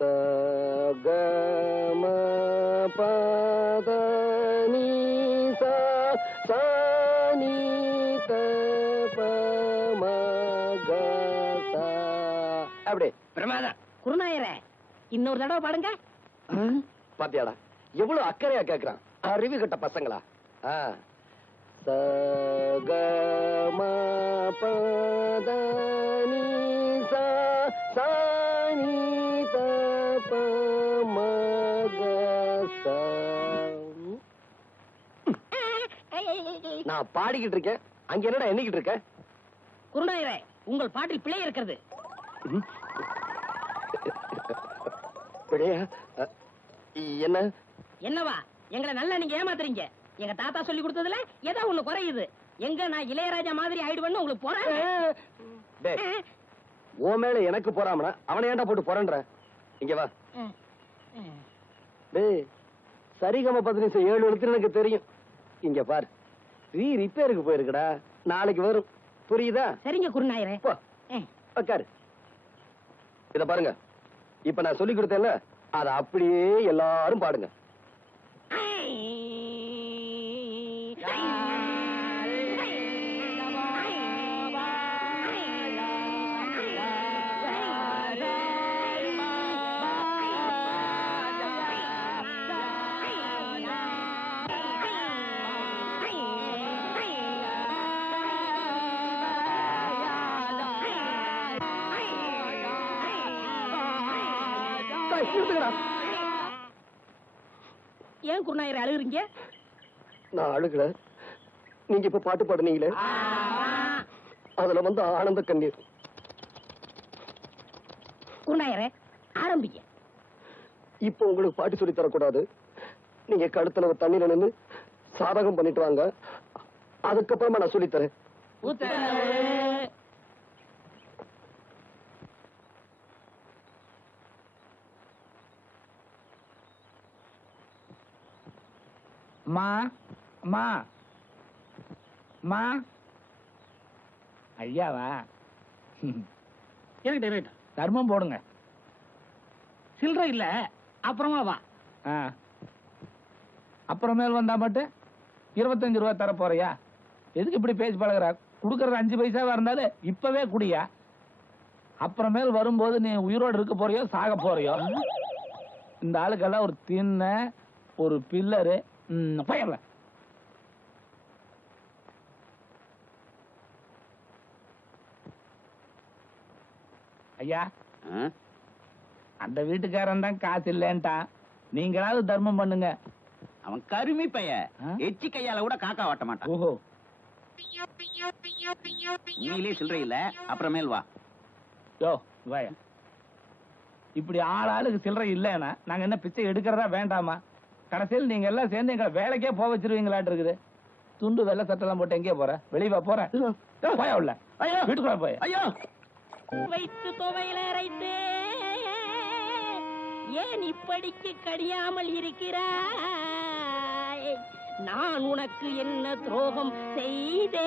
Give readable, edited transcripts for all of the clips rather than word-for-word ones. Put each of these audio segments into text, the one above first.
சகம பதனி சானி தபமகசா. அப்படி பிரமாதம். குருநாயரே, இன்னொரு தடவை பாடுங்க. பாத்தியாடா எவ்வளவு அக்கறையா கேக்குறான். அறிவு கட்ட பசங்களா. சகம பதனி சானி தபமகசா. நான் பாடிக்கிட்டு இருக்கேன், அங்க என்னடா எண்ணிக்கிட்டு இருக்க? குருநாயரே, உங்கள் பாட்டில் பிழை இருக்கிறது. பிழையா? என்ன? என்னவா? எங்களை நல்லா நீங்க ஏமாத்துறீங்க. எங்க தாத்தா சொல்லி கொடுத்ததுல ஏதோ ஒண்ணு குறையுது. எங்க நான் இளையராஜா மாதிரி ஆயிடுவேன்னு உங்களுக்கு போறேன். ஓ மேல எனக்கு போறாமனா அவனை ஏன்டா போட்டு போறன்ற? இங்க வா. டேய், சரிகம 15 7 எழுத்து எனக்கு தெரியும். இங்க பாரு, ரிப்பேருக்கு போயிருக்குடா, நாளைக்கு வரும். புரியுதா? சரிங்க குருநாயரே. உட்காரு. இத பாருங்க, இப்ப நான் சொல்லி கொடுத்தேன்ல, அத அப்படியே எல்லாரும் பாடுங்க. ஏன் குருநாயரை அழுகுறீங்க? நான் அழுகல, நீங்க இப்ப பாட்டு பாடுனீங்களே, அதுல வந்து ஆனந்த கண்ணீர். குருநாயரே, ஆரம்பிங்க. இப்ப உங்களுக்கு பாட்டு சொல்லி தரக்கூடாது. நீங்க கழுத்துல தண்ணீர் நின்று சாதகம் பண்ணிட்டு வாங்க, அதுக்கப்புறமா நான் சொல்லித்தரேன். மா மா மா ஐயாவா? தர்மம் போடுங்க. சில்லற இல்ல, அப்புறமா வா. அப்புறமேல் வந்தா மட்டும் 25 ரூபாய் தர போறியா? எதுக்கு இப்படி பேசி பழகுற? குடுக்கறது 5 பைசாவா இருந்தாலும் இப்பவே குடியா. அப்புறமேல் வரும்போது நீ உயிரோடு இருக்க போறியோ சாக போறியோ? இந்த ஆளுக்கெல்லாம் ஒரு தின்ன ஒரு பில்லரு பயர்ல. ஐயா, அந்த வீட்டுக்காரன் தான் காசு இல்லன்ட்டான், நீங்களாவது தர்மம் பண்ணுங்க. அவன் கருமி பைய, எச்சி கையால கூட காக்கா ஓட்ட மாட்டான். ஓஹோ, நீலே சில்லறை இல்ல, அப்புறமேல் வா. யோ வாயா, இப்படி ஆளாளுக்கு சில்லறை இல்லன்னா நாங்க என்ன பிச்சை எடுக்கிறதா வேண்டாமா? கடைசியில் நீங்க எல்லாம் சேர்ந்து எங்களை வேலைக்கே போக வச்சிருவீங்களாட்டு இருக்குது. துண்டு வெள்ளை சட்டெல்லாம் போட்டு எங்கே போற? வெளியே போற? போயா உள்ள, வீட்டுக்குள்ள போய். ஐயோ, வைத்து துவையில அரைத்தே ஏன் இப்படிக்கு கடியாமல் இருக்கிறாய்? நான் உனக்கு என்ன துரோகம் செய்தேன்?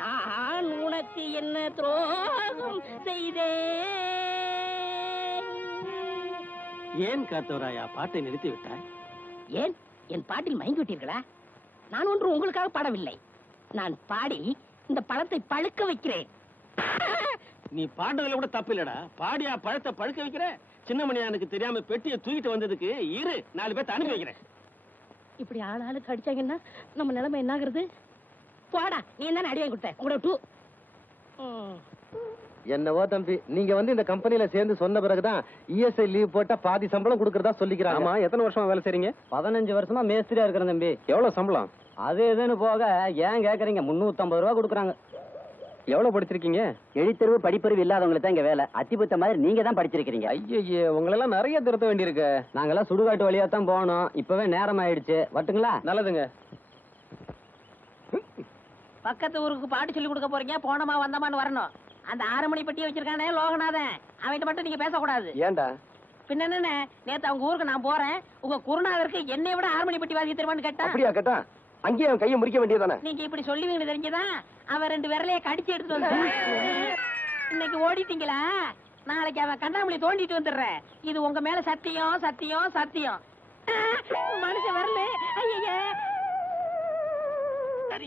நான் உனக்கு என்ன துரோகம் செய்தேன்? ஏன் காத்தவராயா பாட்டை நிறுத்தி விட்டாய்? ஏன் என் பாட்டில் மயங்கி விட்டீர்களா? நான் ஒன்று உங்களுக்காக பாடவில்லை, நான் பாடி இந்த பழத்தை பழுக்க வைக்கிறேன். நீ பாடுறதுல கூட தப்பு இல்லடா, பாடியா பழத்தை பழுக்க வைக்கிற? சின்னமணியானுக்கு தெரியாம பெட்டியை தூக்கிட்டு வந்ததுக்கு இரு 4 பேர்த்த அனுப்பி வைக்கிறேன். இப்படி ஆளாளுக்கு அடிச்சாங்கன்னா நம்ம நிலைமை என்ன ஆகுறது? போடா, நீ என்ன அடி வாங்கி கொடுத்த? உங்களோட டூ. என்னவோ தம்பி, நீங்க வந்து இந்த கம்பெனில சேர்ந்து சொன்ன பிறகுதான் இஎஸ்ஐ லீவ் போட்டா பாதி சம்பளம் கொடுக்கறதா சொல்லிக்கிறாங்க. ஆமா, எத்தனை வருஷமா வேலை செய்றீங்க? 15 வருஷமா மேஸ்திரியா இருக்கிறேன் தம்பி. எவ்வளவு சம்பளம்? அது எதுன்னு போக ஏன் கேக்குறீங்க, 350 ரூபா கொடுக்குறாங்க. எவ்வளவு படிச்சிருக்கீங்க? எழுத்தறிவு படிப்பறிவு இல்லாதவங்களுக்கு தான் இங்க வேலை. அத்திபுத்த மாதிரி நீங்க தான் படிச்சிருக்கீங்க. ஐயே, உங்களெல்லாம் நிறைய திருத்த வேண்டியிருக்கு. நாங்கெல்லாம் சுடுகாட்டு வழியா தான் போகணும். இப்பவே நேரம் ஆயிடுச்சு, வட்டுங்களா? நல்லதுங்க. பக்கத்து ஊருக்கு பாட்டு சொல்லி கொடுக்க போறீங்க, போனமா வந்தமான்னு வரணும். அந்த 6 மணி பெட்டியை வச்சிருக்கானே லோகநாதன், அவன்கிட்ட மட்டும் நீங்க பேசக்கூடாது. ஏன்டா? பின்ன என்ன, நேத்து அவங்க ஊருக்கு நான் போறேன், உங்க குருநாதருக்கு என்னை விட 6 மணி பெட்டி வாசி தருவான்னு கேட்டா. அப்படியா கேட்டா? அங்கேயே அவன் கையை முறிக்க வேண்டியதானே? நீங்க இப்படி சொல்லுவீங்க தெரிஞ்சுதான் அவன் 2 விரலைய கடிச்சு எடுத்துட்டு வந்து இன்னைக்கு ஓடிட்டீங்களா? நாளைக்கு அவன் கண்ணாமூலி தோண்டிட்டு வந்துடுறேன். இது உங்க மேல சத்தியம் சத்தியம் சத்தியம். மனுஷன் வரல. ஐயே,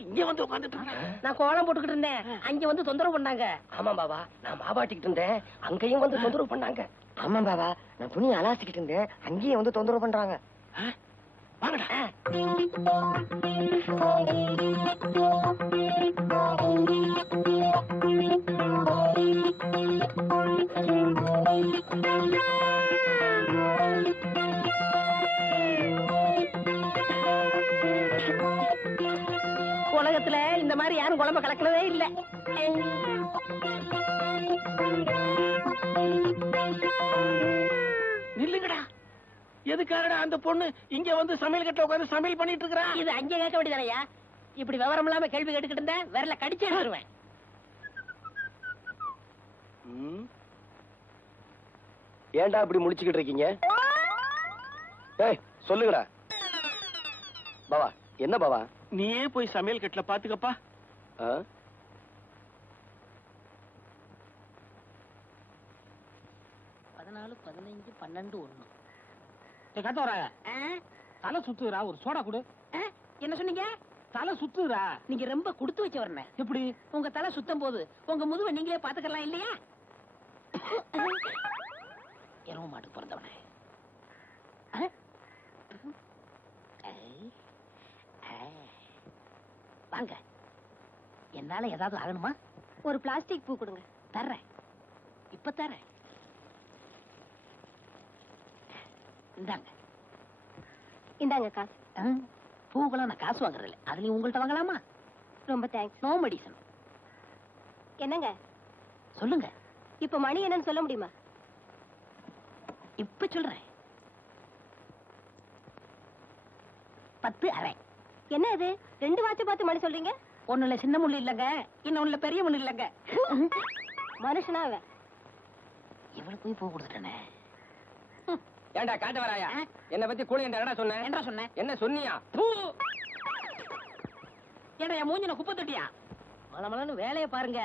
இங்க வந்து உட்காந்துட்டு நான் கோலம் போட்டுக்கிட்டு இருந்தேன், அங்க வந்து தொந்தரவு பண்ணாங்க. ஆமா பாபா, நான் மாவாட்டிக்கிட்டு இருந்தேன், அங்கேயும் வந்து தொந்தரவு பண்ணாங்க. ஆமா பாபா, நான் துணி அலாசிக்கிட்டு இருந்தேன், அங்கேயும் வந்து தொந்தரவு பண்றாங்க. வாங்கடா. உலகத்துல இந்த மாதிரி யாரும் குழம்பு கலக்கலவே இல்ல. நில்லுங்கடா. எதுக்காகடா அந்த பொண்ணு இங்க வந்து சமையல் கட்டுல உட்கார்ந்து சமையல் பண்ணிட்டு இருக்கா? இது அங்க கேட்க வேண்டியதானயா? இப்படி விவரம் இல்லாம கேள்வி கேட்டுக்கிட்டு இருந்த விரல கடிச்சு எடுத்துருவேன். ஏன்டா இப்படி முழிச்சுக்கிட்டு இருக்கீங்க? ஏய், சொல்லுங்கடா. பாவா, என்ன பாவா? நீயே போய் சமையல் கட்டுல பாத்துக்கப்பா. ஆ? 14, 15, 12, 1. கத்த வராங்க. தலை சுத்துறா, ஒரு சோடா கொடு. என்ன சொன்னீங்க? தலை சுத்துறா. நீங்க ரொம்ப கொடுத்து வச்ச வரணும். எப்படி? உங்க தலை சுத்தம் போது உங்க முதுவை நீங்களே பாத்துக்கலாம் இல்லையா? எருவ மாட்டுக்கு பிறந்தவனே. வாங்க, என்னால ஏதாவது ஆகணுமா? ஒரு பிளாஸ்டிக் பூ கொடுங்க. தர்றேன், இப்ப தர்றேன். இந்தாங்க. இந்தாங்க காசு. பூக்கெல்லாம் நான் காசு வாங்குறது இல்லை, அதுலயும் உங்கள்கிட்ட வாங்கலாமா? ரொம்ப தேங்க்ஸ். No medicine. என்னங்க சொல்லுங்க. இப்ப மணி என்னன்னு சொல்ல முடியுமா? இப்ப சொல்றேன். 10:30. என்ன இது 2 வாட்ச் பார்த்து மணி சொல்றீங்க? ஒண்ணுல சின்ன முள்ளு இல்லங்க, இன்னொன்னுல பெரிய முள்ளு இல்லங்க. மனுஷனா அவன்? இவளுக்கு போய் பூ கொடுத்துட்டேனே. ஏண்டா காட்ட வராயா? என்ன பத்தி கூலி என்னடா சொன்ன? என்ன சொன்னேன்? என்ன சொன்னியா? ஏடா என் மூஞ்சின குப்பை தொட்டியா? மலமலன்னு வேலையை பாருங்க.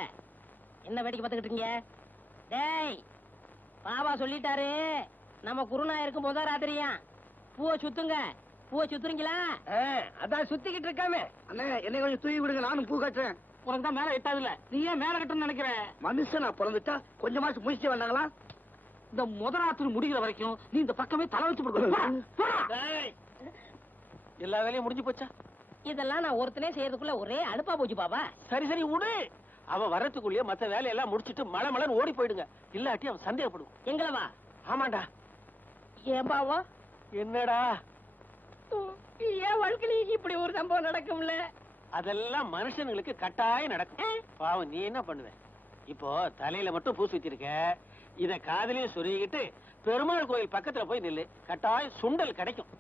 என்ன வேடிக்கை பார்த்துக்கிட்டு இருக்கீங்க? டேய், பாபா சொல்லிட்டாரு, நம்ம குருநா இருக்கும் போதா ராத்திரியா பூவை சுத்துங்க. பூவை சுத்துறீங்களா? அதான் சுத்திக்கிட்டு இருக்காமே. அண்ணே, என்னை கொஞ்சம் தூக்கி விடுங்க, நானும் பூ கட்டுறேன். உனக்கு தான் மேல எட்டாதுல, நீ ஏன் மேல கட்டணும்னு நினைக்கிற? மனுஷனா பிறந்துட்டா கொஞ்சமாச்சு முயற்சி வந்தாங்களா? இந்த முதராத்திரி முடிகிற வரைக்கும் நீ இந்த பக்கமே தலை வச்சு கொடுக்கணும். எல்லா வேலையும் முடிஞ்சு போச்சா? இதெல்லாம் நான் ஒருத்தனே செய்யறதுக்குள்ள ஒரே அலுப்பா போச்சு பாபா. சரி சரி விடு. அவன் வர்றதுக்குள்ளேயே மத்த வேலையெல்லாம் முடிச்சிட்டு மழை மழைன்னு ஓடி போயிடுங்க. இல்லாட்டி அவன் சந்தேகப்படுவான். எங்களவா? ஆமாண்டா. ஏன் பாவா? என்னடா? ஏன் வாழ்க்கையில இப்படி ஒரு சம்பவம் நடக்கும்ல? அதெல்லாம் மனுஷனுங்களுக்கு கட்டாயம் நடக்கும். பாவம், நீ என்ன பண்ணுவ? இப்போ தலையில மட்டும் பூசி வச்சிருக்க, இத காதலையும் சொருகிட்டு பெருமாள் கோயில் பக்கத்துல போய் நில்லு, கட்டாயம் சுண்டல் கிடைக்கும்.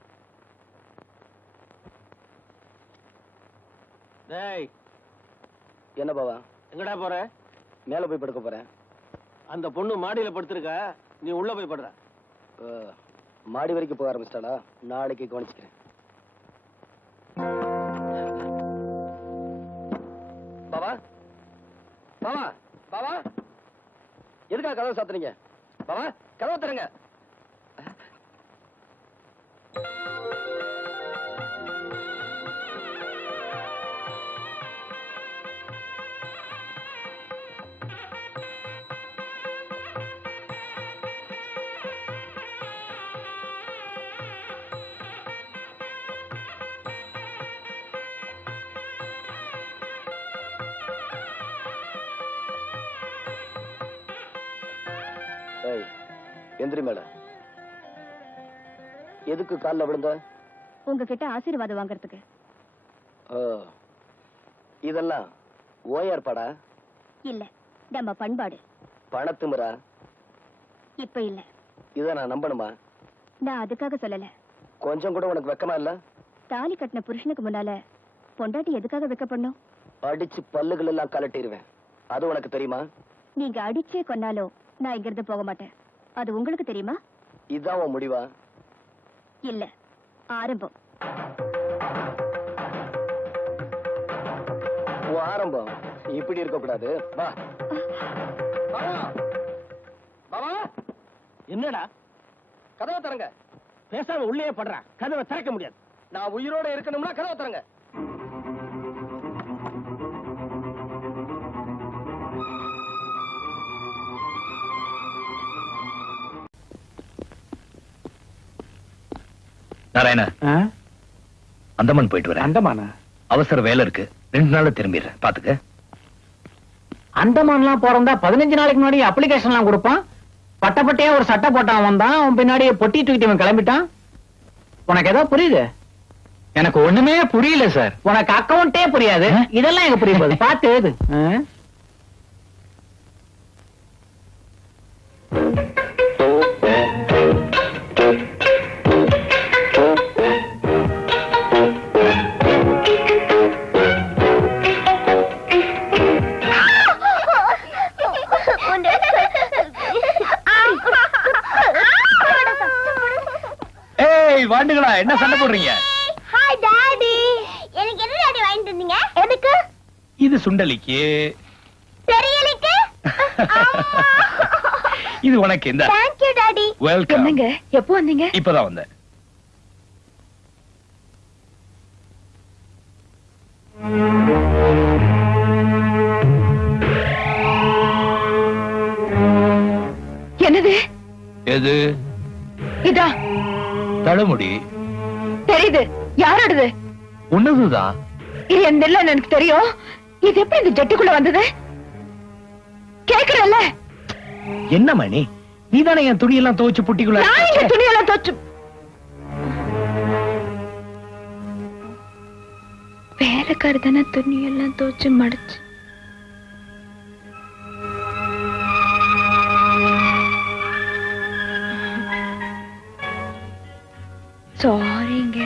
டேய், என்ன பாவா? எங்கடா போற? மேல போய் படுக்க போறேன். அந்த பொண்ணு மாடியில படுத்திருக்கா, நீ உள்ள போய் படுற. மாடி வரைக்கும் போக ஆரம்பிச்சிட்டாளா? நாளைக்கு கவனிச்சுக்கிறேன். பாவா, பாவா, பாவா, எதுக்காக கதவை சாத்துறீங்க? பாவா, கதவை தருங்க. எந்திரி மேல. எதுக்கு கால்ல விழுந்த? உங்ககிட்ட ஆசீர்வாதம் வாங்குறதுக்கு. இதெல்லாம் ஓயார்பாடா? இல்ல, நம்ம பண்பாடு. பணத்துமுறா? இப்ப இல்ல. இத நான் நம்பணுமா? நான் அதுக்காக சொல்லல. கொஞ்சம் கூட உனக்கு வெக்கமா இல்ல? தாலி கட்டின புருஷனுக்கு முன்னால பொண்டாட்டி எதுக்காக வெக்கப்படணும்? அடிச்சு பல்லுகள் எல்லாம் கலட்டிடுவேன். அது உனக்கு தெரியுமா? நீங்க அடிச்சே கொன்னாலும் நான் இங்க இருந்து போக மாட்டேன். அது உங்களுக்கு தெரியுமா? இதான் உன் முடிவா? இல்ல, ஆரம்பம். உன் ஆரம்பம் இப்படி இருக்க கூடாது. வா. பாவா, பாவா, என்னடா கதவை திறங்க. பேசாம உள்ளே படுறான், கதவை திறக்க முடியாது. நான் உயிரோட இருக்கணும்னா கதவை திறங்க. நாராயணா, அந்தமான் போயிட்டு வரேன். அந்தமானா? அவசர வேலை இருக்கு, 2 நாள்ல திரும்பிடுறேன், பாத்துக்க. அந்தமான்லாம் போறதா 15 நாளைக்கு முன்னாடி அப்ளிகேஷன்லாம் கொடுப்பான். பட்டப்பட்டையா ஒரு சட்டை போட்டான் வந்தான், அவன் பின்னாடி பொட்டி தூக்கிட்டு இவன் கிளம்பிட்டான். உனக்கு ஏதோ புரியுது? எனக்கு ஒண்ணுமே புரியல சார். உனக்கு அக்கவுண்டே புரியாது, இதெல்லாம் எனக்கு புரியும் போது பார்த்து எழுது. வாண்டுகளா, என்ன சண்டை போடுறீங்க? Hi daddy. எனக்கு என்ன டாடி வாங்கிட்டு வந்தீங்க? எதுக்கு? இது சுண்டலிக்கு. தெரியலக்கு. இது உனக்கு. இந்த Thank you டாடி. வெல்கம். என்னங்க எப்போ வந்தீங்க? இப்பதான் வந்தேன். என்னது எது? இதா தழுமுடி. தெரியுது. யாரோடது? உன்னதுதான். இது எந்த இல்ல எனக்கு தெரியும். இது எப்படி இந்த ஜட்டிக்குள்ள வந்தது? கேக்குறல்ல? என்ன மணி, நீதானே என் துணியெல்லாம் துவைச்சு புட்டிக்குள்ள? நான் இந்த துணியெல்லாம் தோச்சு. வேலைக்காரி தானே துணியெல்லாம் தோச்சு மடிச்சு. சாரிங்க.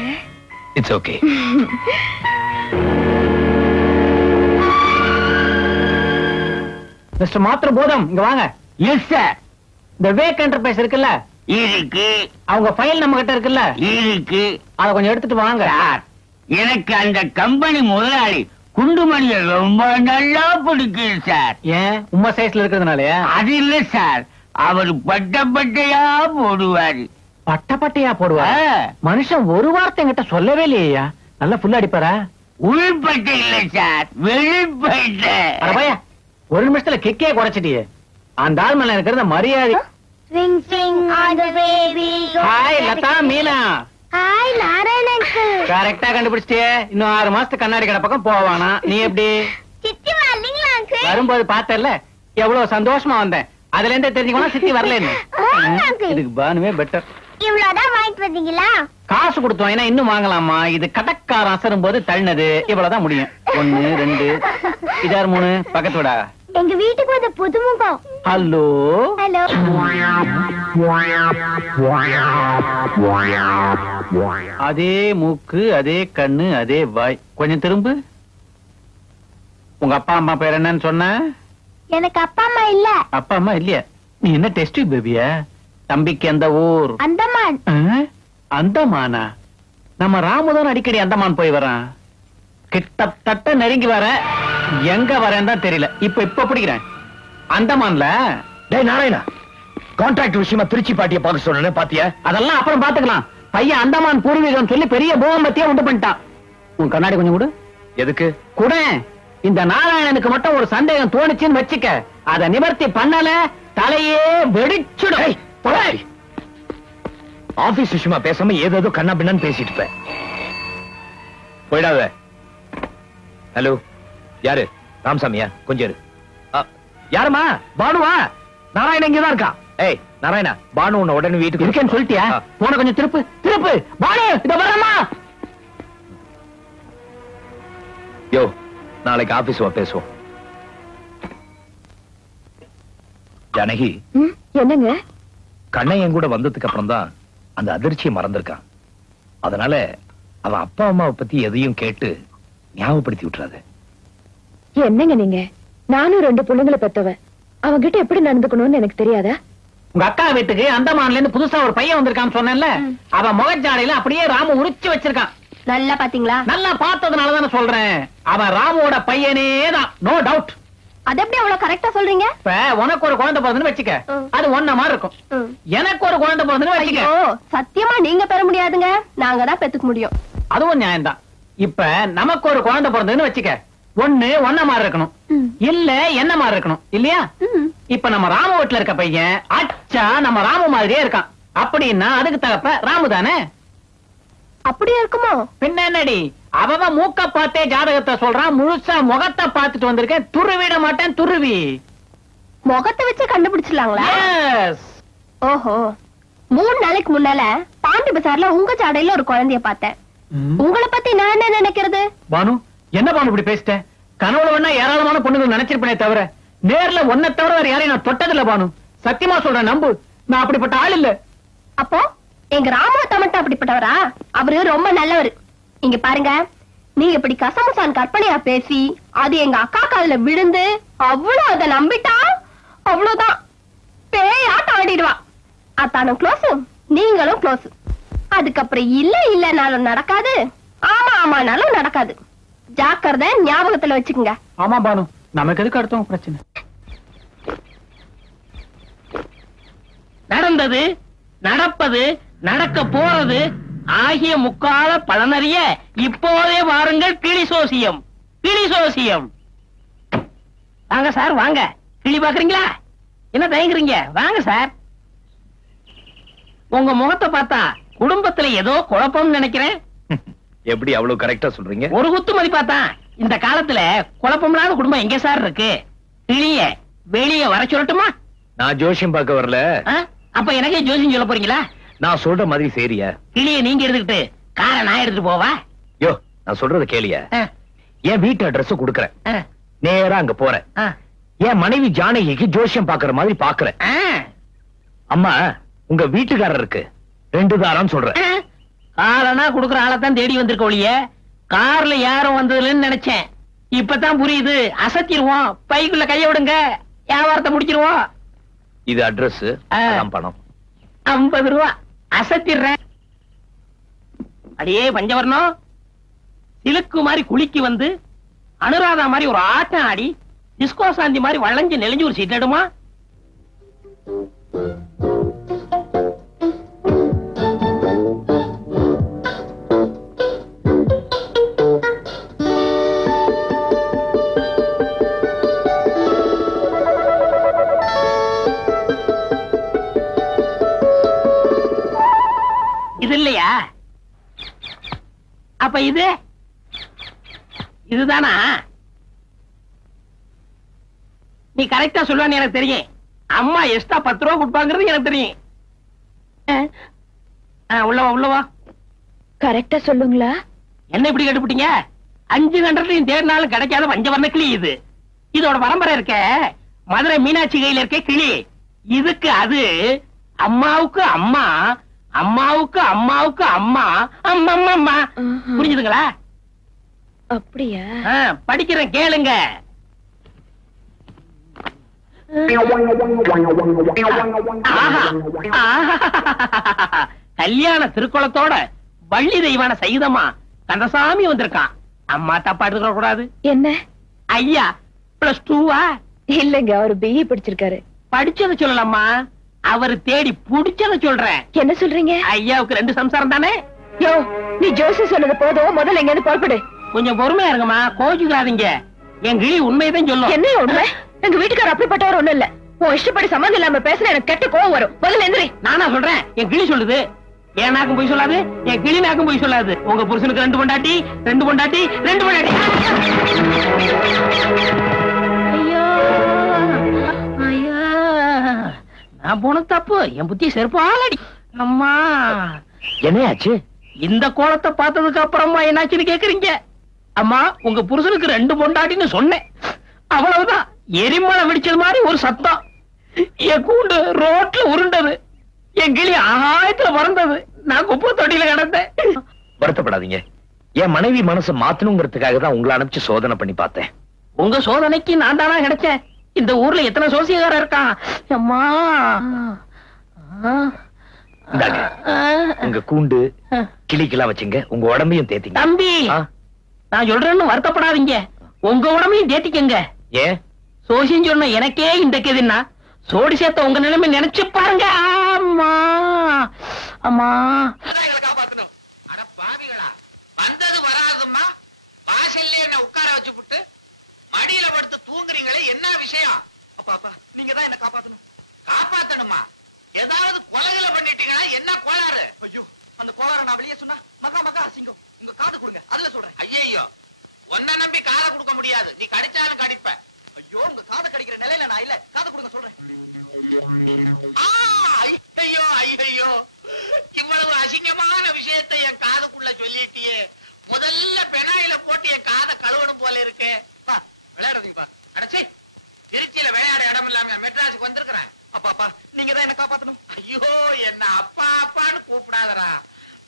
It's okay. மிஸ்டர் மாத்திர போதம், இங்க வாங்க. Yes sir. இந்த வேக் என்டர்பிரைஸ் இருக்குல்ல? இருக்கு. அவங்க ஃபைல் நம்ம கிட்ட இருக்குல்ல? இருக்கு. அத கொஞ்சம் எடுத்துட்டு வாங்க. சார், எனக்கு அந்த கம்பெனி முதலாளி குண்டுமணிய ரொம்ப நல்லா பிடிக்கும் சார். ஏன், உம்மா சைஸ்ல இருக்கிறதுனாலயா? அது இல்ல சார், அவர் பட்டையா போடுவாரு. பட்டையா போடுவா? மனுஷன் ஒரு வார்த்தை என்கிட்ட சொல்லவே இல்லையா? நல்லா ஃபுல்லா அடிப்பாரா? உள்பட்டை இல்ல சார், வெளிப்பட்டை. அட பையா, ஒரு நிமிஷத்துல கிக்கே குறைச்சிட்டியே. அந்த ஆள் மேல இருக்கிறத மரியாதை. Swing swing on the baby. Hi Latha, Meena. Hi Narayana uncle. கரெக்டா கண்டுபிடிச்சிட்டியே. இன்னும் 6 மாசத்துக்கு கண்ணாடி கடை பக்கம் போவானா? நீ எப்படி? சித்தி வரலீங்களா அங்கிள்? வரும்போது பார்த்தல எவ்வளவு சந்தோஷமா வந்தேன். அதுல இருந்தே தெரிஞ்சுக்கணும் சித்தி வரலன்னு. இதுக்கு பானுவே பெட்டர். இவ்வளவுதான் வாங்கிட்டு வந்தீங்களா? காசு கொடுத்தோம், ஏன்னா இன்னும் வாங்கலாமா? இது கடக்காரன் அசரும் போது தள்ளினது. இவ்வளவுதான் முடியும். 1 2 இதார் 3 பக்கத்து விடா. எங்க வீட்டுக்கு வந்த புதுமுகம். Hello hello. அதே மூக்கு, அதே கண்ணு, அதே வாய். கொஞ்சம் திரும்பு. உங்க அப்பா அம்மா பேர் என்னன்னு சொன்ன? எனக்கு அப்பா அம்மா இல்ல. அப்பா அம்மா இல்லையா? நீ என்ன டெஸ்ட் பேபியா? தம்பிக்கு எந்த ஊர்? அந்தமான். அந்தமானா? நம்ம ராமுதான் அடிக்கடி அந்தமான் போய் வரான். கிட்டத்தட்ட நெருங்கி வர. எங்க வரேன்னு தான் தெரியல. இப்ப பிடிக்கிறேன். அந்தமான்ல. டேய் நாராயணா, கான்ட்ராக்ட் விஷயமா திருச்சி பாட்டிய பார்க்க சொன்னேன், பாத்தியா? அதெல்லாம் அப்புறம் பாத்துக்கலாம். பையன் அந்தமான் பூர்வீகம் சொல்லி பெரிய பூகம்பத்தையே உண்டு பண்ணிட்டான். உன் கண்ணாடி கொஞ்சம் கொடு. எதுக்கு? கூட இந்த நாராயணனுக்கு மட்டும் ஒரு சந்தேகம் தோணுச்சுன்னு வச்சுக்க, அத நிவர்த்தி பண்ணல தலையே வெடிச்சுடும். ஆபீஸ் விஷயமா பேசாம ஏதோ கண்ணா பின்னான்னு பேசிட்டு இருப்பேன். போயிடாத. ஹலோ, யாரு? ராமசாமியா? கொஞ்சம் இரு. யாருமா? பானுவா? நாராயணன் இங்கதான் இருக்கா. ஏய் நாராயணா, பானு உன்னை உடனே வீட்டுக்கு இருக்கேன்னு சொல்லிட்டியா? போன கொஞ்சம் திருப்பு திருப்பு. பானு இத வரமா? யோ, நாளைக்கு ஆபீஸ் வா, பேசுவோம். ஜானகி, என்னங்க? கண்ணன் என் கூட வந்ததுக்கு அப்புறம் தான் அந்த அதிர்ச்சியை மறந்திருக்கான். அதனால அவன் அப்பா அம்மாவை பத்தி எதையும் கேட்டு ஞாபகப்படுத்தி விட்டுறாது. என்னங்க நீங்க? நானும் 2 பொண்ணுங்களை பெத்தவ. அவங்கிட்ட எப்படி நடந்துக்கணும்னு எனக்கு தெரியாதா? உங்க அக்கா வீட்டுக்கு அந்தமான்ல இருந்து புதுசா ஒரு பையன் வந்திருக்கான்னு சொன்னேன்ல, அவன் முகஜாடையில அப்படியே ராமு உரிச்சு வச்சிருக்கான். நல்லா பாத்தீங்களா? நல்லா பார்த்ததுனாலதான் சொல்றேன். அவன் ராமுவோட பையனே தான், நோ டவுட். அது எப்படி அவ்வளவு கரெக்டா சொல்றீங்க? இப்ப உனக்கு ஒரு குழந்தை பிறந்ததுன்னு வச்சுக்க, அது ஒன்ன மாதிரி இருக்கும். எனக்கு ஒரு குழந்தை பிறந்ததுன்னு வச்சுக்க, சத்தியமா நீங்க பெற முடியாதுங்க, நாங்க தான் பெத்துக்க முடியும். அதுவும் நியாயம்தான். இப்ப நமக்கு ஒரு குழந்தை பிறந்ததுன்னு வச்சுக்க, ஒண்ணு ஒன்ன மாதிரி இருக்கணும், இல்ல என்ன மாதிரி இருக்கணும், இல்லையா? இப்ப நம்ம ராம வீட்டுல இருக்க பையன் அச்சா நம்ம ராமு மாதிரியே இருக்கான் அப்படின்னா அதுக்கு தகப்ப ராமு தானே? அப்படியே இருக்குமோ? பின்ன என்னடி, அவன் மூக்க பார்த்தே ஜாதகத்தை சொல்றான், முழுசா முகத்தை பார்த்துட்டு வந்திருக்கேன், துருவிட மாட்டேன் துருவி. முகத்தை வச்சு கண்டுபிடிச்சிடலாங்களா? Yes. ஓஹோ, 3 நாளைக்கு முன்னால பாண்டி பசார்ல உங்க ஜாடையில ஒரு குழந்தைய பார்த்தேன். உங்களை பத்தி நான் என்ன நினைக்கிறது? பானு, என்ன பானு இப்படி பேசிட்டேன்? கனவுல வேணா ஏராளமான பொண்ணுகள் நினைச்சிருப்பேனே தவிர நேர்ல ஒன்ன தவிர வேற யாரையும் நான் தொட்டதில்ல பானு. சத்தியமா சொல்றேன், நம்பு, நான் அப்படிப்பட்ட ஆள் இல்ல. அப்போ எங்க ராம மட்டும் அப்படிப்பட்டவரா? அவரு ரொம்ப நல்லவர். இங்க பாருங்க, நீங்க இப்படி கசமுசான் கற்பனையா பேசி அது எங்க அக்கா காதுல விழுந்து அவ்வளவு அதை நம்பிட்டா அவ்வளவுதான், பேயாட்டம் ஆடிடுவா. அத்தானும் க்ளோஸ், நீங்களும் க்ளோஸ். அதுக்கப்புறம் இல்ல இல்லனாலும் நடக்காது, ஆமா ஆமானாலும் நடக்காது. ஜாக்கிரதை, ஞாபகத்துல வச்சுக்கோங்க. ஆமா பானு, நமக்கு எதுக்கு அடுத்தவங்க பிரச்சனை? நடந்தது, நடப்பது, நடக்க போறது ஆகிய முக்கால பலனறிய இப்போதே வாருங்கள் கிளி சோசியம். கிளி சோசியம். வாங்க சார், வாங்க. கிளி பாக்குறீங்களா? என்ன தயங்குறீங்க? வாங்க சார். உங்க முகத்தை பார்த்தா குடும்பத்துல ஏதோ குழப்பம்னு நினைக்கிறேன். எப்படி அவ்வளவு கரெக்டா சொல்றீங்க? ஒரு குத்து மதிப்பாத்தான். இந்த காலத்துல குழப்பமில்லாத குடும்பம் எங்க சார் இருக்கு? கிளிய வெளியே வர சொல்லட்டுமா? நான் ஜோசியம் பார்க்க வரல. அப்ப எனக்கே ஜோசியம் சொல்ல போறீங்களா? நான் சொல்ற மாதிரி சரியா? கிளிய நீங்க எடுத்துக்கிட்டு காரை நான் எடுத்துட்டு போவா? யோ, நான் சொல்றத கேளியா? என் வீட்டு அட்ரஸ் குடுக்கறேன், நேரா அங்க போறேன். என் மனைவி ஜானகிக்கு ஜோசியம் பாக்குற மாதிரி பாக்குறேன். அம்மா, உங்க வீட்டுக்காரருக்கு 2 தாரம் சொல்றேன். காரனா குடுக்கற ஆளத்தான் தேடி வந்திருக்க ஒழிய கார்ல யாரும் வந்ததுன்னு நினைச்சேன். இப்பதான் புரியுது. அசத்திடுவோம், பைக்குள்ள கைய விடுங்க, வியாபாரத்தை முடிச்சிருவோம். இது அட்ரஸ், பணம் 50 ரூபா அசத்திடுறேன். அடியே பஞ்சவர்ணம், சிலுக்கு மாதிரி குளிக்கு வந்து அனுராதா மாதிரி ஒரு ஆட்டம் ஆடி டிஸ்கோ சாந்தி மாதிரி வளைஞ்சு நெளிஞ்சு ஒரு சீட் எடுமா? இது இல்லையா? அப்ப இது இதுதானா? நீ கரெக்டா சொல்லுவான்னு எனக்கு தெரியும். அம்மா எக்ஸ்ட்ரா 10 ரூபா கொடுப்பாங்கிறது எனக்கு தெரியும். உள்ளவா உள்ளவா. கரெக்டா சொல்லுங்களா? என்ன இப்படி கேட்டுப்பிட்டீங்க? 5 கண்டத்தையும் தேடினாலும் கிடைக்காத பஞ்சவர்ண கிளி இது. இதோட பரம்பரை இருக்க மதுரை மீனாட்சி கையில இருக்க கிளி. இதுக்கு அது அம்மாவுக்கு அம்மா, அம்மாவுக்கு அம்மாவுக்கு அம்மா, அம்மா அம்மா. புரிஞ்சுதுங்களா? அப்படியா? படிக்கிறேன், கேளுங்க. கல்யாண திருக்குளத்தோட வள்ளி தெய்வான சைதமா கந்தசாமி வந்திருக்கான். அம்மா தப்பா எடுத்துக்க கூடாது. என்ன ஐயா +2வா? இல்லங்க, அவரு BE படிச்சிருக்காரு. படிச்சத சொல்லலாமா, அவரு தேடி புடிச்சத சொல்றேன். என்ன சொல்றீங்க? ஐயாவுக்கு 2 சம்சாரம் தானே? யோ, நீ ஜோசி சொன்னது போதும், முதல்ல எங்க இருந்து புறப்படு. கொஞ்சம் பொறுமையா இருங்கம்மா, கோச்சுக்கிறாதீங்க. என் கிளி உண்மையதான் சொல்லும். என்ன உண்மை? எங்க வீட்டுக்காரர் அப்படிப்பட்டவர் ஒண்ணும் இல்ல. உன் இஷ்டப்படி சம்மந்தம் இல்லாம பேசுற எனக்கு கெட்ட கோவம் வரும். முதல்ல எந்திரி. நானா சொல்றேன்? என் கிளி சொல்லுது. என் நாக்கும் போய் சொல்லாது, என் கிளி நாக்கும் போய் சொல்லாது. உங்க புருஷனுக்கு 2 பொண்டாட்டி, 2 பொண்டாட்டி, 2 பொண்டாட்டி. ஐயோ ஐயா, நான் போன தப்பு. என் புத்தி செருப்பாலடி. அம்மா, என்னையாச்சு? இந்த கோலத்தை பார்த்ததுக்கு அப்புறமா என்னாச்சுன்னு கேக்குறீங்க? அம்மா, உங்க புருஷனுக்கு 2 பொண்டாட்டின்னு சொன்னேன், அவ்வளவுதான். எரிமலை வெடிச்சது மாதிரி ஒரு சத்தம். என் கூண்டு ரோட்ல உருண்டது, என் கிளி ஆகாயத்துல பறந்தது, நான் குப்பை தொட்டியில கிடந்தேன். வருத்தப்படாதீங்க, என் மனைவி மனசை மாத்தணுங்கிறதுக்காக தான் உங்களை அனுப்பிச்சு சோதனை பண்ணி பார்த்தேன். உங்க சோதனைக்கு நான் தானா கிடைச்சேன்? இந்த ஊர்ல எத்தனை சோசியக்காரர் இருக்கான். அம்மா, இந்தாங்க, உங்க கூண்டு கிளிக்கெல்லாம் வச்சுங்க, உங்க உடம்பையும் தேத்திங்க. தம்பி, நான் சொல்றேன்னு வருத்தப்படாதீங்க, உங்க உடம்பையும் தேத்திக்கங்க. ஏன் சோசியம் சொன்ன எனக்கே இந்த கதின்னா சோடி சேர்த்த உங்க நிலைமை நினைச்சு பாருங்க. ஆமா அம்மா எங்களை காப்பாத்தணும். அட பாவிகளா, வந்தது வராதுமா வாசல்ல என்ன உட்கார வச்சு விட்டு மடியில படுத்து தூங்குறீங்களே, என்ன விஷயம்? அப்பா அப்பா, நீங்க தான் என்ன காப்பாத்தணும். காப்பாத்தணுமா? ஏதாவது கொலைகளை பண்ணிட்டீங்களா? என்ன கோளாறு? ஐயோ, அந்த கோளாறு நான் வெளியே சொன்னா மக்கா மக்கா அசிங்கம். உங்க காது கொடுங்க, அதுல சொல்றேன். ஐயோ, உன்னை நம்பி காதை கொடுக்க முடியாது. நீ கடிச்சாலும் கடிப்ப. ஐயோ, உங்க காதை கடிக்கிற நிலையில நான் இல்ல. காதை கொடுங்க சொல்றேன். ஐயோ ஐயோ, இவ்வளவு அசிங்கமான விஷயத்தை என் காதுக்குள்ள சொல்லிட்டியே. முதல்ல பெனாயில போட்டு என் காதை கழுவணும் போல இருக்கு. பா விளையாடுறீங்கப்பா. அடச்சி, திருச்சியில விளையாட இடம் இல்லாம மெட்ராஸுக்கு வந்திருக்கிறேன். அப்பா அப்பா, நீங்க தான் என்ன காப்பாத்தணும். ஐயோ, என்ன அப்பா அப்பான்னு கூப்பிடாதடா.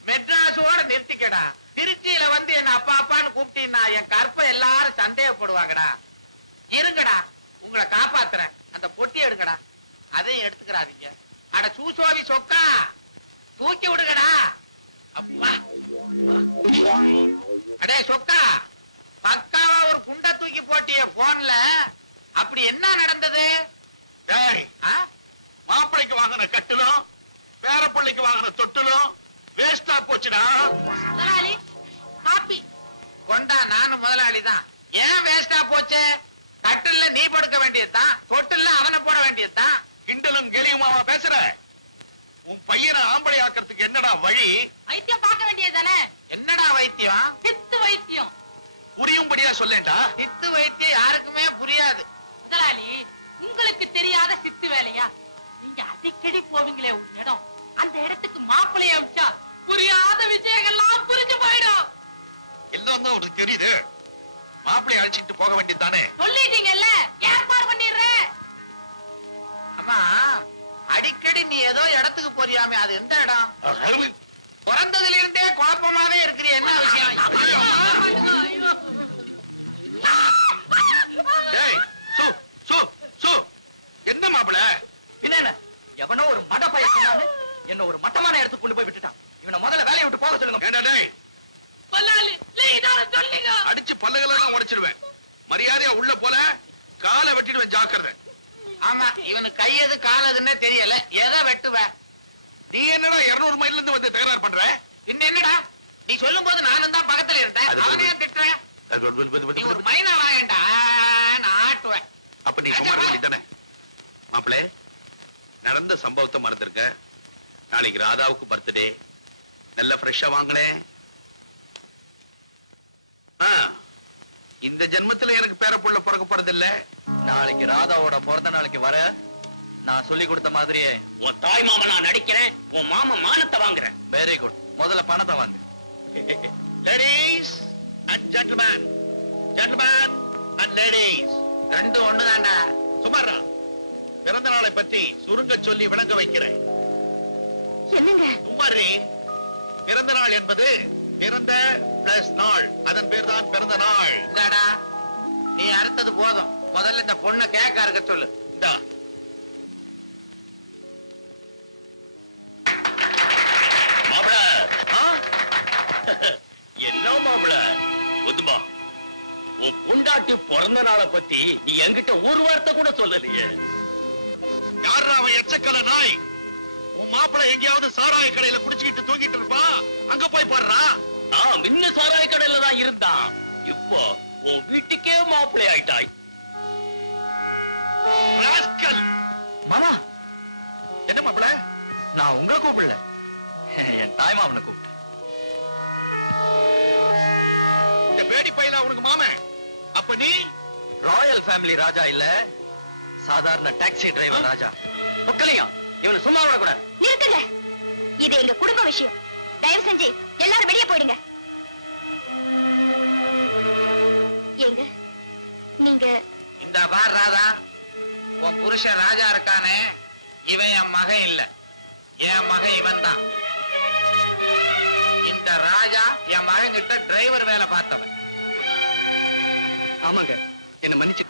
மெட்ராஸோட நிறுத்திக்கடா. திருச்சியில வந்து என்ன அப்பா அப்பான்னு கூப்பிட்டீங்கன்னா என் கற்பை எல்லாரும் சந்தேகப்படுவாங்கடா. இருங்கடா, உங்களை காப்பாத்துறேன். அந்த பொட்டி எடுங்கடா. அதையும் எடுத்துக்கிறாதீங்க. அட சூசோவி சொக்கா, தூக்கி விடுங்கடா. அப்பா, அடே சொக்கா, பக்காவா ஒரு குண்டை தூக்கி போட்டிய போன்ல. அப்படி என்ன நடந்தது? மாப்பிள்ளைக்கு வாங்கின கட்டிலும் பேர பிள்ளைக்கு வாங்கின தொட்டிலும் வேஸ்டா போச்சுடா. முதலாளி காப்பி கொண்டா. நானும் முதலாளி தான். ஏன் வேஸ்டா போச்சு? கட்டில்ல நீ படுக்க வேண்டியதுதான், தொட்டில்ல அவனை போட வேண்டியதுதான். கிண்டலும் கெளியுமாவா பேசுற? உன் பையனை ஆம்பளை ஆக்கிறதுக்கு என்னடா வழி? வைத்தியம் பார்க்க வேண்டியதுதானே? என்னடா வைத்தியம்? சித்து வைத்தியம். புரியும்படியா சொல்லேன்டா. சித்து வைத்தியம் யாருக்குமே புரியாது. முதலாளி, உங்களுக்கு தெரியாத சித்து வேலையா? நீங்க அடிக்கடி போவீங்களே ஒரு இடம், அந்த இடத்துக்கு மாப்பிள்ளைய அமிச்சா புரியாத விஷயங்கள்லாம் புரிஞ்சு போயிடும். எல்லாம் தான் உனக்கு தெரியுது. மாப்பிள்ளை அழைச்சிட்டு போக வேண்டியதுதானே? சொல்லிட்டீங்கல்ல, ஏற்பாடு பண்ணிடுறேன். அம்மா, அடிக்கடி நீ ஏதோ இடத்துக்கு போறியாமே, அது எந்த இடம்? பிறந்ததுல இருந்தே குழப்பமாவே இருக்கிற என்ன விஷயம்? என்ன மாப்பிள்ள? என்ன எவனோ ஒரு மட பையன் என்ன ஒரு மட்டமான இடத்துக்கு கொண்டு போய் விட்டுட்டான். இவனை முதல்ல வேலையை விட்டு போக சொல்லுங்க. அடிச்சு பல்லகெல்லாம் உடைச்சிடுவேன். மரியாதையா உள்ள போல, காலை வெட்டிடுவேன். ஜாக்கிரதை. ஆமா, இவனுக்கு கையது காலதுன்னே தெரியல. எதை வெட்டுவேன்? நீ என்னடா 200 மைல்ல இருந்து வந்து தகராறு பண்ற? இன்னும் என்னடா? நீ சொல்லும் போது நானும் தான் பக்கத்துல இருந்தேன். அவனையே திட்டுறேன். நீ ஒரு மைனா வாங்கண்டா, நான் ஆட்டுவேன். அப்ப நீ தானே மாப்பிள்ளை? நடந்த சம்பவத்தை மறந்துருக்க. நாளைக்கு ராதாவுக்கு பர்த்டே. நல்ல ஃப்ரெஷ்ஷா வாங்கினேன். இந்த ஜென்மத்துல எனக்கு பேர புள்ள பிறக்க போறது இல்ல. நாளைக்கு ராதாவோட பிறந்த நாளைக்கு வர நான் சொல்லி கொடுத்த மாதிரியே உன் தாய் மாமா நான் நடிக்கிறேன். உன் மாமா மானத்தை வாங்குறேன். Very good. முதல்ல பணத்தை வாங்க. Ladies and gentleman, gentleman and ladies, ரெண்டு ஒண்ணுதான்டா. சுமாரா பிறந்த நாளை பற்றி சுருங்க சொல்லி விளங்க வைக்கிறேன். என்னங்க? சுமாரி, பிறந்த நாள் என்பது பிறந்த பிளஸ் நாள். அதன் பேர் தான் பிறந்த நாள். இந்தாடா, நீ அறுத்தது போதும். முதல்ல இந்த பொண்ணை கேக்க இருக்க சொல்லு. இந்தா. என்ன மாப்பிள புதுமா, உன் பொண்டாட்டி பிறந்த நாளை பத்தி நீ என்கிட்ட ஒரு வார்த்தை கூட சொல்லலையே. யாரா அவன் எச்சக்கல நாய்? உன் மாப்பிள எங்கேயாவது சாராய கடையில குடிச்சுக்கிட்டு தூங்கிட்டு இருப்பா, அங்க போய் பாடுறா. முன்ன சாராய கடையில தான் இருந்தான். இப்போ உன் வீட்டுக்கே மாப்பிளை ஆயிட்டாய். மாமா, என்ன மாப்பிள? நான் உங்களை கூப்பிடல, என் தாய் மாமனை கூப்பிட்டேன். இந்த பேடி பையலா உனக்கு மாமன்? அப்ப நீ ராயல் ஃபேமிலி ராஜா இல்ல, சாதாரண டாக்ஸி டிரைவர் ராஜா. புக்கலையா இவனை சும்மா விடக்கூடாது. நிறுத்துங்க, இது எங்க குடும்ப விஷயம். தயவு செஞ்சு எல்லாரும் வெளியே போயிடுங்க. ஏங்க நீங்க இந்த பார் ராதா, உன் புருஷன் ராஜா இருக்கானே, இவன் என் மகன் இல்ல, என் மகன் இவன் தான். இந்த ராஜா என் மகன் கிட்ட டிரைவர் வேலை பார்த்தவன். ஆமாங்க, என்ன மன்னிச்சு.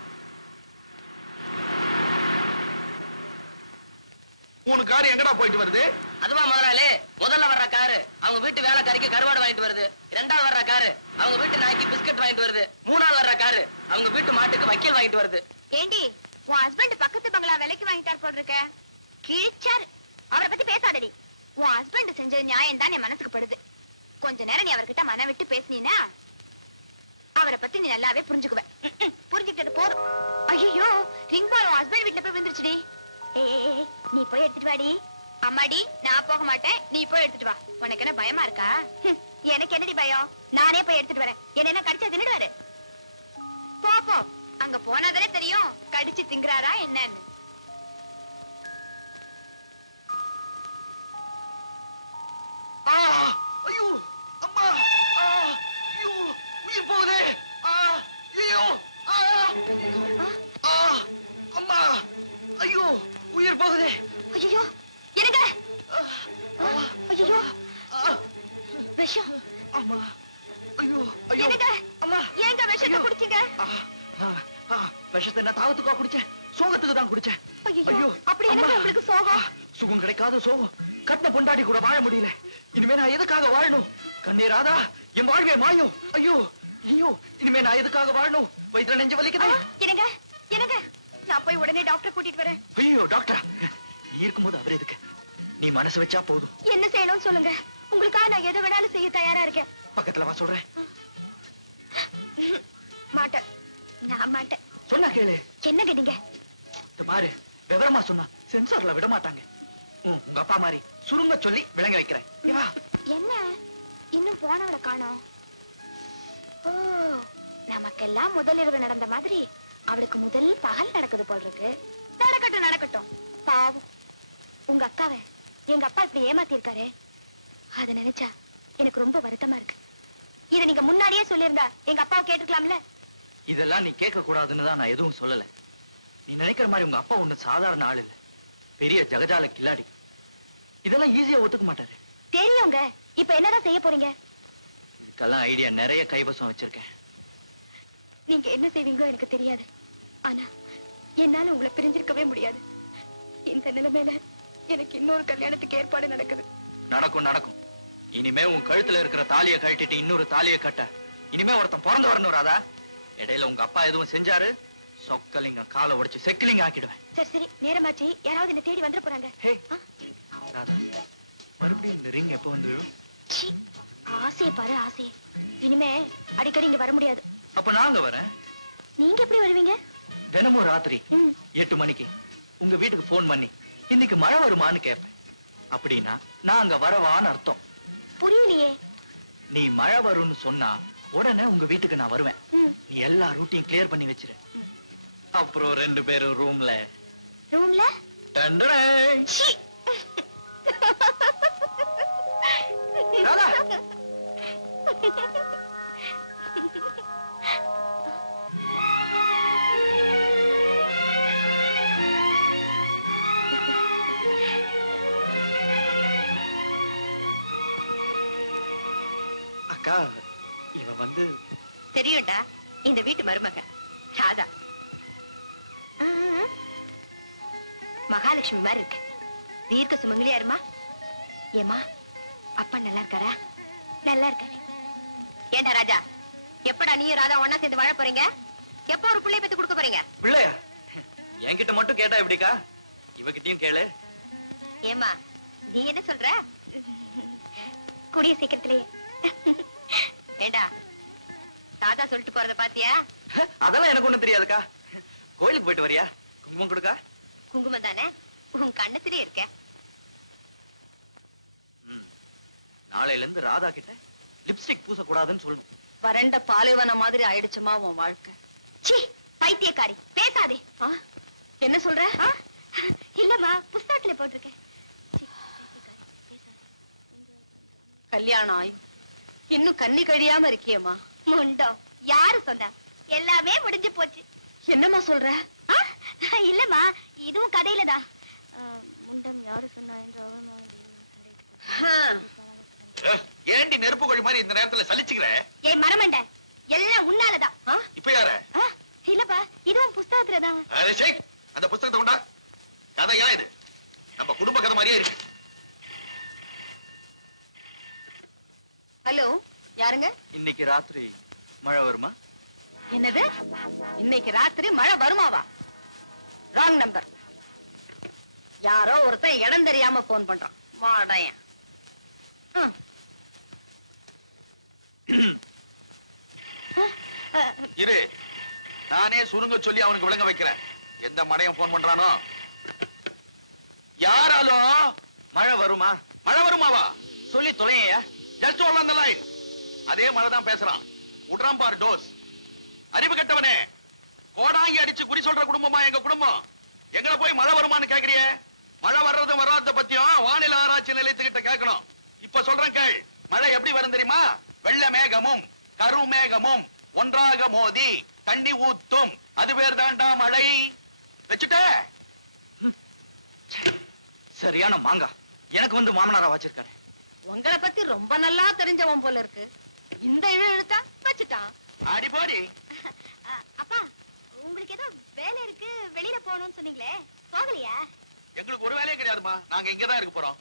மூணு கார் எங்கடா போயிட்டு வருது? அதுவா முதலாளி, முதல்ல வர்ற காரு அவங்க வீட்டு வேலைக்காரிக்கு கருவாடு வாங்கிட்டு வருது. 2வது வர்ற காரு அவங்க வீட்டு நாய்க்கு பிஸ்கட் வாங்கிட்டு வருது. 3வது வர்ற காரு அவங்க வீட்டு மாட்டுக்கு வக்கீல் வாங்கிட்டு வருது. ஏண்டி உன் ஹஸ்பண்ட் பக்கத்து பங்களா விலைக்கு வாங்கிட்டார் போல் இருக்க. கிழிச்சாரு. அவரை பத்தி பேசாதடி. உன் ஹஸ்பண்ட் செஞ்ச நியாயம் தான் என் மனசுக்கு படுது. கொஞ்ச நேரம் நீ அவர்கிட்ட மன விட்டு பேசினீனா அவரை பத்தி நீ நல்லாவே புரிஞ்சுக்குவ. புரிஞ்சுக்கிட்டது போதும். ஐயோ ரிங் பால் உன் ஹஸ்பண்ட் வீட்டுல போய் விழுந்துருச்சுடி. ஏய் நீ போய் எடுத்துட்டு வாடி. அம்மாடி நான் போக மாட்டேன், நீ போய் எடுத்துட்டு வா. உனக்கு என்ன பயமா இருக்கா? எனக்கு என்னடி பயம்? நானே போய் எடுத்துட்டு வரேன். என்ன கடிச்சா தின்னுடுவாரு. போ போ, அங்க போனாதானே தெரியும் கடிச்சு திங்குறாரா என்னன்னு. ஐயோ அம்மா, ஐயோ உயிர் போகுதே, ஐயோ அம்மா, ஐயோ உயிர் போகுதே. ஐயோ எனக்கு ஐயோ விஷம். அம்மா, ஐயோ ஐயோ எனக்கு அம்மா, ஏங்க விஷத்தை குடிச்சீங்க? விஷத்தை நான் தாகத்துக்கா குடிச்சேன், சோகத்துக்கு தான் குடிச்சேன். ஐயோ அப்படி என்ன உங்களுக்கு சோகம்? சுகம் கிடைக்காத சோகம். கட்டின பொண்டாடி கூட வாழ முடியல. இனிமே நான் எதுக்காக வாழணும்? கண்ணே ராதா, என் வாழ்வே மாயும். ஐயோ ஐயோ, இனிமே நான் எதுக்காக வாழணும்? வயிற்றுல நெஞ்சு வலிக்குதா? எனக்கு எனக்கு நான் போய் உடனே டாக்டர் கூட்டிட்டு வரேன். ஐயோ டாக்டர் இருக்கும்போது அவர் எதுக்கு? நீ மனசு வச்சா போதும். என்ன செய்யணும்னு சொல்லுங்க, உங்களுக்காக நான் எதை வேணாலும் செய்ய தயாரா இருக்கேன். பக்கத்துல வா சொல்றேன். மாட்டேன், நான் மாட்டேன். சொன்னா கேளு. என்னங்க நீங்க? இந்த பாரு, விவரமா சொன்னா சென்சார்ல விட மாட்டாங்க. உங்க அப்பா மாதிரி சுருங்க சொல்லி விளங்க வைக்கிறேன். நீ வா. என்ன இன்னும் போனவளை காணோம்? ஓ, நமக்கெல்லாம் முதல் இரவு நடந்த மாதிரி அவளுக்கு முதல் பகல் நடக்குது போல் இருக்கு. நடக்கட்டும் நடக்கட்டும். பாவம் உங்க அக்காவை எங்க அப்பா இப்படி ஏமாத்தி இருக்காரு. அத நினைச்சா எனக்கு ரொம்ப வருத்தமா இருக்கு. இத நீங்க முன்னாடியே சொல்லியிருந்தா எங்க அப்பாவை கேட்டுக்கலாம்ல. இதெல்லாம் நீ கேட்க கூடாதுன்னு தான் நான் எதுவும் சொல்லல. நீ நினைக்கிற மாதிரி உங்க அப்பா ஒண்ணு சாதாரண ஆள் இல்ல, பெரிய ஜகஜால கில்லாடி. இதெல்லாம் ஈஸியா ஒத்துக்க மாட்டாரு. தெரியுங்க. இப்ப என்னதான் செய்ய போறீங்க? இதெல்லாம் ஐடியா நிறைய கைவசம் வச்சிருக்கேன். நீங்க என்ன செய்வீங்களோ எனக்கு தெரியாது. ஆனா என்னால உங்களை பிரிஞ்சிருக்கவே முடியாது. இந்த நிலைமையில எனக்கு இன்னொரு கல்யாணத்துக்கு ஏற்பாடு நடக்குது. நடக்கும் நடக்கும். இனிமே உன் கழுத்துல இருக்கிற தாலியை கழட்டிட்டு இன்னொரு தாலியை கட்ட. இனிமே ஒருத்தன் பிறந்து வரணும் ராதா. இடையில உங்க அப்பா எதுவும் செஞ்சாரு, சொக்கலிங்க காலை உடைச்சு செக்கிலிங்க ஆக்கிடுவேன். சரி சரி, நேரமாச்சு. யாராவது என்ன தேடி வந்துட போறாங்க. ராதா, மறுபடியும் இந்த ரிங் எப்ப வந்து விழும்? ஆசையை பாரு ஆசையை. இனிமே அடிக்கடி இங்க வர முடியாது. அப்ப நாங்க வரேன். நீங்க எப்படி வருவீங்க? தினமும் ராத்திரி 8 மணிக்கு உங்க வீட்டுக்கு போன் பண்ணி இன்னைக்கு மழை வருமான்னு கேட்பேன். அப்படின்னா நான் அங்க வரவான்னு அர்த்தம். புரியலையே. நீ மழை வரும்னு சொன்னா உடனே உங்க வீட்டுக்கு நான் வருவேன். நீ எல்லா ரூட்டையும் கிளியர் பண்ணி வச்சிரு. அப்புறம் 2 பேரும் ரூம்ல ரூம்ல அக்கா, இவ வந்து தெரியும்டா, இந்த வீட்டு மருமக ராதா. மகாலட்சுமி மாதிரி இருக்கு. தீர்க்க சுமங்கலியா இருமா. ஏமா அப்பா நல்லா இருக்காரா? நல்லா இருக்காரு. ஏண்டா ராஜா, எப்படா நீ ராதா ஒன்னா சேர்ந்து வாழ போறீங்க? எப்ப ஒரு பிள்ளைய பெத்து கொடுக்க போறீங்க? பிள்ளையா? என்கிட்ட மட்டும் கேட்டா எப்படிக்கா? இவகிட்டயும் கேளு. ஏமா நீ என்ன சொல்ற? கூடிய சீக்கிரத்திலேயே. ஏண்டா ராதா சொல்லிட்டு போறத பாத்தியா? அதெல்லாம் எனக்கு ஒண்ணும் தெரியாதுக்கா. கோயிலுக்கு போயிட்டு வரியா? குங்குமம் கொடுக்கா? குங்குமம் தானே உன் கண்ணத்திலே இருக்க. நாளையில இருந்து ராதா கிட்ட லிப்ஸ்டிக் பூசக்கூடாதுன்னு சொல்லு. வறண்ட பாலைவன மாதிரி ஆயிடுச்சுமா உன் வாழ்க்கை. சீ, பைத்தியக்காரி, பேசாதே. என்ன சொல்ற? இல்லம்மா, புஸ்தகத்துல போட்டிருக்கேன். கல்யாணம் ஆயி இன்னும் கண்ணி கழியாம இருக்கியம்மா. முண்டம், யாரு சொன்னா? எல்லாமே முடிஞ்சு போச்சு. என்னம்மா சொல்ற? இல்லம்மா, இதுவும் கதையிலதான். முண்டம் யாரு சொன்னா? ஏண்டி நெருப்பு கோழி மாதிரி இந்த நேரத்துல சலிச்சுக்கிற? ஏய் மரமண்ட, எல்லாம் உன்னாலதான். இப்ப யார? இல்லப்பா, இதுவும் புஸ்தகத்துலதான். அந்த புத்தகத்தை கொண்டா. கதையா இது? நம்ம குடும்ப கதை மாதிரியே இருக்கு. பாருங்க. இன்னைக்கு ராத்திரி மழை வருமா? என்னது? இன்னைக்கு ராத்திரி மழை வருமாவா? Wrong number. யாரோ ஒருத்தன் இடம் தெரியாம போன் பண்றான். வாடையன். இரு, நானே சுருங்க சொல்லி அவனுக்கு விளங்க வைக்கிறேன். எந்த மடையும் போன் பண்றானோ. யாராலோ மழை வருமா? மழை வருமாவா? சொல்லி தொலையா. Just hold on the line. அதே மழை தான் பேசுறான். உட்றான் பாரு டோஸ். அறிவு கட்டவனே, கோடாங்கி அடிச்சு குறி சொல்ற குடும்பமா எங்க குடும்பம்? எங்களை போய் மழை வருமான்னு கேக்குறியே? மழை வர்றது வராத பத்தியும் வானிலை ஆராய்ச்சி நிலையத்துக்கிட்ட கேட்கணும். இப்ப சொல்றேன் கேள். மழை எப்படி வரும் தெரியுமா? வெள்ள மேகமும் கருமேகமும் ஒன்றாக மோதி தண்ணி ஊத்தும். அது பேர் தாண்டா மழை. வச்சுட்ட சரியான மாங்கா. எனக்கு வந்து மாமனாரா வச்சிருக்காரு. உங்களை பத்தி ரொம்ப நல்லா தெரிஞ்சவன் போல இருக்கு. இந்த இழு இழுத்தா வச்சுட்டான். அடி போடி. அப்பா, உங்களுக்கு ஏதோ வேலை இருக்கு, வெளியில போகணும்னு சொன்னீங்களே, போகலையா? எங்களுக்கு ஒரு வேலையும் கிடையாதுமா. நாங்க இங்கதான் இருக்க போறோம்.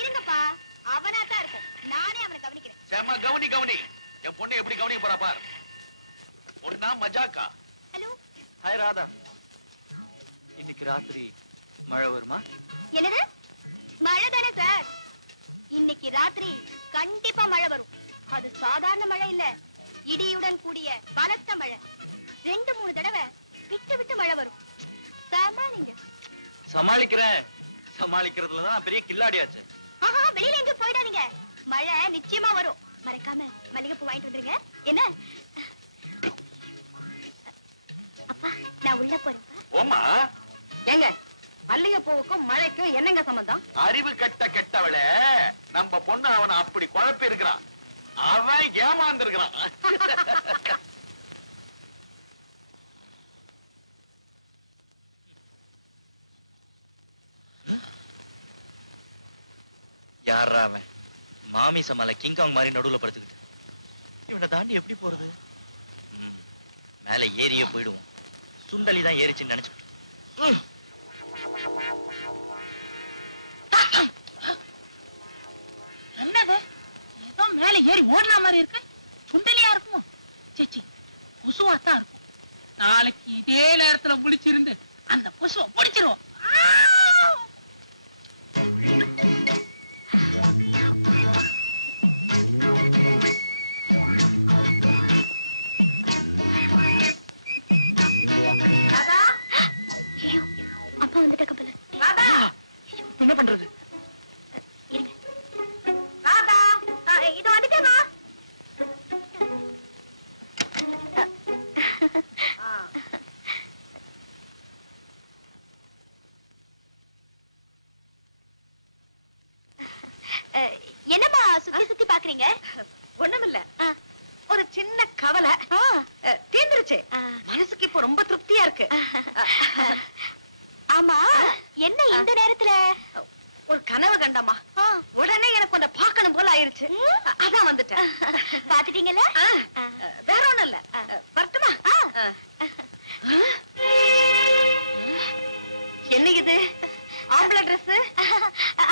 இருங்கப்பா, அவனா தான் இருக்கும். நானே அவனை கவனிக்கிறேன். சேமா கவுனி கவுனி. என் பொண்ணு எப்படி கவனிக்க போறா பார். ஒன்னா மஜாக்கா. ஹலோ. ஹாய் ராதா. இன்னைக்கு ராத்திரி மழை வருமா? என்னது? மழை தானே சார். இன்னைக்கு ராத்திரி கண்டிப்பா மழை வரும். அது சாதாரண மழை இல்ல, இடியுடன் கூடிய பலத்த மழை. 2-3 தடவை விட்டு விட்டு மழை வரும். சமாளிங்க. சமாளிக்கிறேன். சமாளிக்கிறதுலதான் நான் பெரிய கில்லாடியாச்சு. ஆஹா, வெளியில எங்க போயிடாதீங்க. மழை நிச்சயமா வரும். மறக்காம மல்லிகைப்பூ வாங்கிட்டு வந்துருங்க. என்ன? அப்பா, நான் உள்ள போறேன். ஓமா. ஏங்க, மல்லிகைப்பூவுக்கும் மழைக்கும் என்னங்க சம்பந்தம்? அறிவு கட்ட கெட்டவளே, நம்ம பொண்ணு அவனை அப்படி குழப்பி இருக்கிறான். அவன் ஏமாந்து இருக்கிறான். யாரா அவன்? மாமி சமால கிங்காங் மாதிரி நடுவுல படுத்துக்கிட்டு. இவனை தாண்டி எப்படி போறது? மேல ஏறியே போயிடுவோம். சுண்டலி தான் ஏறிச்சுன்னு நினைச்சு. என்னது? ஏதோ மேல ஏறி ஓடுன மாதிரி இருக்கு. சுண்டலியா இருக்குமோ? சேச்சி, கொசுவாத்தான் இருக்கும். நாளைக்கு இதே நேரத்துல முழிச்சிருந்து அந்த கொசுவை பிடிச்சிருவோம். அப்பா வந்துட்ட கப்பல. என்ன பண்றது? இது வந்துட்டேமா. என்னம்மா சுத்தி சுத்தி பாக்குறீங்க? ஒண்ணுமில்ல, ஒரு சின்ன கவலை தீர்ந்துருச்சு. மனசுக்கு இப்ப ரொம்ப திருப்தியா இருக்கு. ஆமா, என்ன இந்த நேரத்துல? ஒரு கனவு கண்டமா, உடனே எனக்கு உன்னை பார்க்கணும் போல ஆயிருச்சு. அதான் வந்துட்டேன். பாத்துட்டீங்கல்ல? வேற ஒண்ணும் இல்ல. வரட்டுமா? என்ன இது? ஆம்பளை ட்ரெஸ்?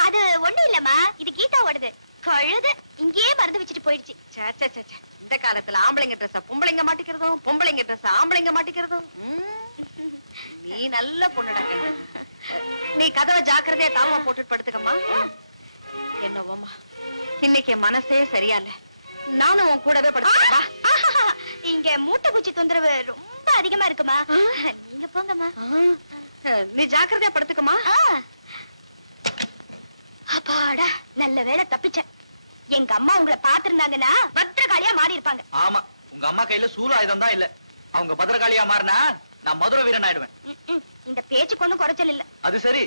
அது ஒண்ணும் இல்லம்மா, இது கீதா ஓடுது. கழுது இங்கேயே மறந்து வச்சுட்டு போயிடுச்சு. இந்த காலத்துல ஆம்பளைங்க ட்ரெஸ் பொம்பளைங்க மாட்டிக்கிறதும், பொம்பளைங்க ட்ரெஸ் ஆம்பளைங்க மாட்டிக்கிறதும். நீ நல்ல பொண்ணுடா. நீ கதவை ஜாக்கிரதையா தாளமா போட்டுட்டு படுத்துக்கம்மா. என்னவோமா, இன்னைக்கு மனசே சரியா இல்ல. நானும் உன் கூடவே படுத்துக்கா. இங்க மூட்டை பூச்சி தொந்தரவு ரொம்ப அதிகமா இருக்குமா. நீங்க போங்கம்மா. நீ ஜாக்கிரதையா படுத்துக்கம்மா. அப்பாடா, நல்ல வேளை தப்பிச்சேன். எங்க அம்மா உங்களை பாத்திருந்தாங்கன்னா பத்திரகாளியா மாறி இருப்பாங்க. ஆமா, உங்க அம்மா கையில சூலாயுதம் தான் இல்ல. அவங்க பத்திரகாளியா மாறினா நான் மதுரை வீரன் ஆயிடுவேன். இந்த பேச்சுக்கு ஒண்ணும் குறைச்சல் இல்ல. அது சரி,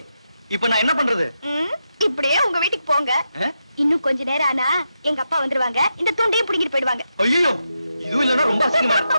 இப்ப நான் என்ன பண்றது? இப்படியே உங்க வீட்டுக்கு போங்க. இன்னும் கொஞ்ச நேரம் ஆனா எங்க அப்பா வந்துருவாங்க. இந்த துண்டையும் புடிங்கிட்டு போயிடுவாங்க. ஐயோ, இதுவும் இல்லன்னா ரொம்ப அசிங்கமா இருக்கு.